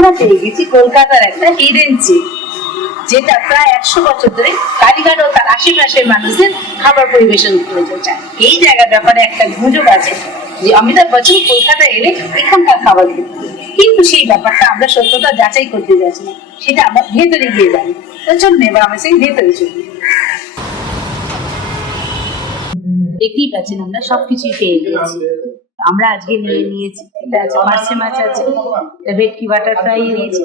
আমরা পেয়ে গেছি কলকাতার একটা হিডেন চিপ, যেটা প্রায় 100 বছর ধরে কালীঘাট ও তার আশেপাশের মানুষদের খাবার পরিবেশন করে চলছে। এই জায়গার ব্যাপারে একটা গুজব আছে যে অমিতাভ বচ্চন কলকাতা এলে এখানকার খাবার খেতে, কিন্তু সেই ব্যাপারটা আমরা সত্যতা যাচাই করতে যাচ্ছি না, সেটা আমরা ভেতরে গিয়ে জানি। তো চলুন এবার আমরা সেই ভেতরে চলি। দেখতেই পাচ্ছেন আমরা সবকিছুই পেয়ে গেছি। আমরা আজকে নিয়ে নিয়েছি, এটা আছে পার্সে মাছ আছে, ভেটকি বাটার ফ্রাই নিয়েছি,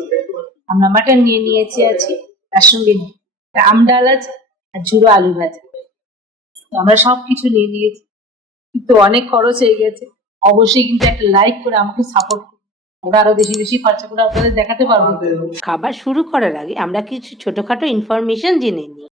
আমরা মাটন নিয়ে নিয়েছি আছে, তার সঙ্গে আম ডাল আছে আর ঝুড়ো আলু ভাজা। তো আমরা সবকিছু নিয়ে নিয়েছি, কিন্তু অনেক খরচ হয়ে গেছে। অবশ্যই কিন্তু একটা লাইক করে আমাকে সাপোর্ট করুন, আমরা আরো বেশি বেশি খরচা করে আপনাদের দেখাতে পারবো। খাবার শুরু করার আগে আমরা কিছু ছোটখাটো ইনফরমেশন জেনে নিই।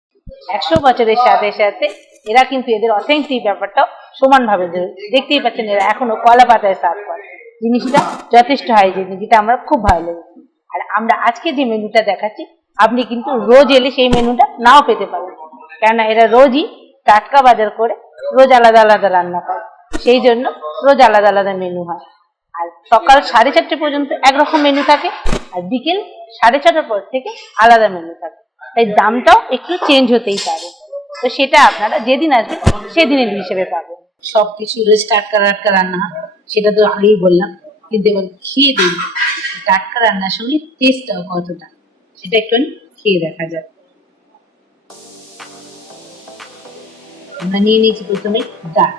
100 বছরের সাথে সাথে এরা কিন্তু এদের অথেন্টিক ব্যাপারটাও সমানভাবে দেখতেই পাচ্ছেন, এরা এখনো কলা পাতায় সার্ভ করে। জিনিসটা যথেষ্ট হাইজেনিক, যেটা আমরা খুব ভালো লেগেছে। আর আমরা আজকে যে মেনুটা দেখাচ্ছি, আপনি কিন্তু রোজ এলে সেই মেনুটা নাও পেতে পারেন, কেননা এরা রোজই টাটকা বাজার করে রোজ আলাদা আলাদা রান্না করে, সেই জন্য রোজ আলাদা আলাদা মেনু হয়। আর সকাল 4:30 পর্যন্ত একরকম মেনু থাকে, আর বিকেল 6:30 পর থেকে আলাদা মেনু থাকে, তাই দামটাও একটু চেঞ্জ হতেই পারে। তো সেটা আপনারা যেদিন আসবেন সেদিনের হিসেবে পাবেন। সবকিছু রোজ টাটকা টাটকা রান্না হয়, সেটা তো আগেই বললাম, কিন্তু এবার খেয়ে দিন টাটকা রান্নার সঙ্গে টেস্টটাও কতটা, সেটা একটু খেয়ে দেখা যাবে। আমরা নিয়ে নিয়েছি প্রথমে ডাল,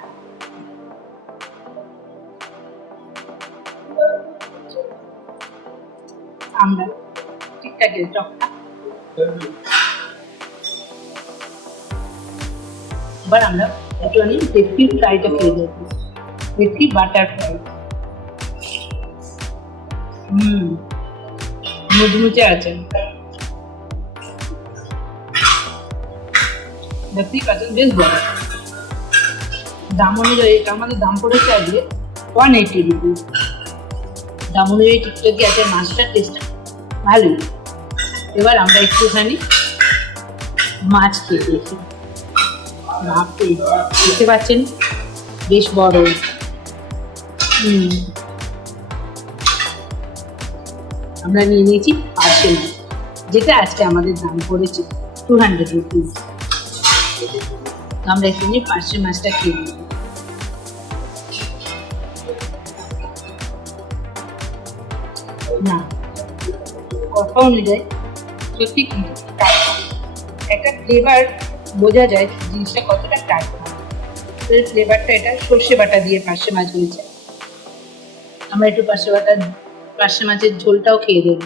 আমরা ঠিকঠাক টকটা। এবার আমরা একটুখানি ভেটকি ফ্রাইটা খেয়ে দেখবো, ভেটকি বাটার ফ্রাই। মুচমুচে আছে, দেখতেই পাচ্ছেন বেশ বড়। দাম অনুযায়ী এটা আমাদের দাম পড়েছে আজকে 180 রুপিস। দাম অনুযায়ী টিকটকি আছে, মাছটার টেস্টটা ভালোই। এবার আমরা একটুখানি মাছ খেয়ে দেখি। দেখতে পাচ্ছেন বেশ বড়। আমরা নিয়ে নিয়েছি পার্সে মাছ, যেটা আজকে আমাদের দাম পড়েছে 200 রুপিস। আমরা এখানে পার্সে মাছটা খেয়ে নিই। না, কথা অনুযায়ী সত্যি কিন্তু একটা ফ্লেভার বোঝা যায় জিনিসটা কতটা টাটকা। ফ্লেভারটা এটা সর্ষে বাটা দিয়ে পার্সে মাছ হয়েছে। আমরা একটু পার্সে মাছের ঝোলটাও খেয়ে দেখব।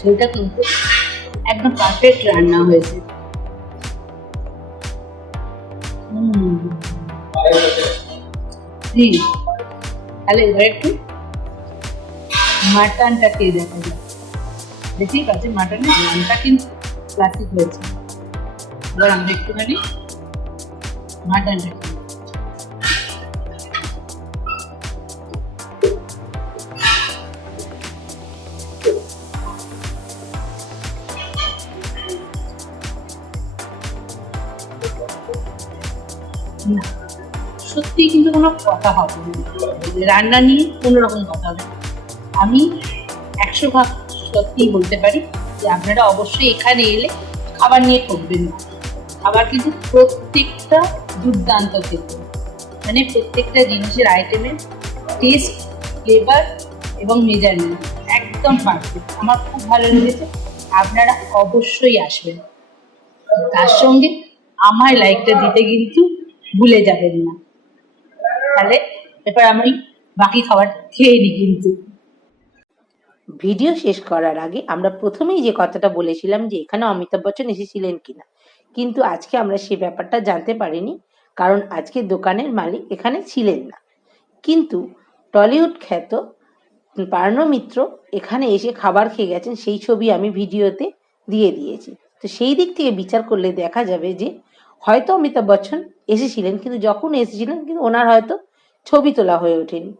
ঝোলটা কিন্তু একদম পারফেক্ট রান্না হয়েছে। তাহলে এবার একটু মাটনটা খেয়ে দেখা যায়। দেখতেই পাচ্ছি মাটনের রানটা কিন্তু ক্লাসিক হয়েছে। এবার আমরা একটুখানি মাটনটা খেয়ে না, সত্যি কিন্তু কোনো কথা হবে না, রান্না নিয়ে কোনো রকম কথা হবে। আমি 100 ভাগ সত্যিই বলতে পারি যে আপনারা অবশ্যই এখানে এলে খাবার নিয়ে ঠকবেন না। খাবার কিন্তু প্রত্যেকটা দুর্দান্ত খেতে, মানে প্রত্যেকটা জিনিসের আইটেমের টেস্ট, ফ্লেভার এবং মেজারমেন্ট একদম পারফেক্ট। আমার খুব ভালো লেগেছে, আপনারা অবশ্যই আসবেন। তার সঙ্গে আমার লাইকটা দিতে কিন্তু ভুলে যাবেন না। তাহলে এবার আমি বাকি খাবার খেয়ে নিই। কিন্তু ভিডিও শেষ করার আগে আমরা প্রথমেই যে কথাটা বলেছিলাম যে এখানে অমিতাভ বচ্চন এসেছিলেন কিনা, কিন্তু আজকে আমরা সে ব্যাপারটা জানতে পারিনি, কারণ আজকে দোকানের মালিক এখানে ছিলেন না। কিন্তু টলিউড খ্যাত পার্নো মিত্র এখানে এসে খাবার খেয়ে গেছেন, সেই ছবি আমি ভিডিওতে দিয়ে দিয়েছি। তো সেই দিক থেকে বিচার করলে দেখা যাবে যে হয়তো অমিতাভ বচ্চন এসেছিলেন, কিন্তু যখন এসেছিলেন কিন্তু ওনার হয়তো ছবি তোলা হয়ে ওঠেনি।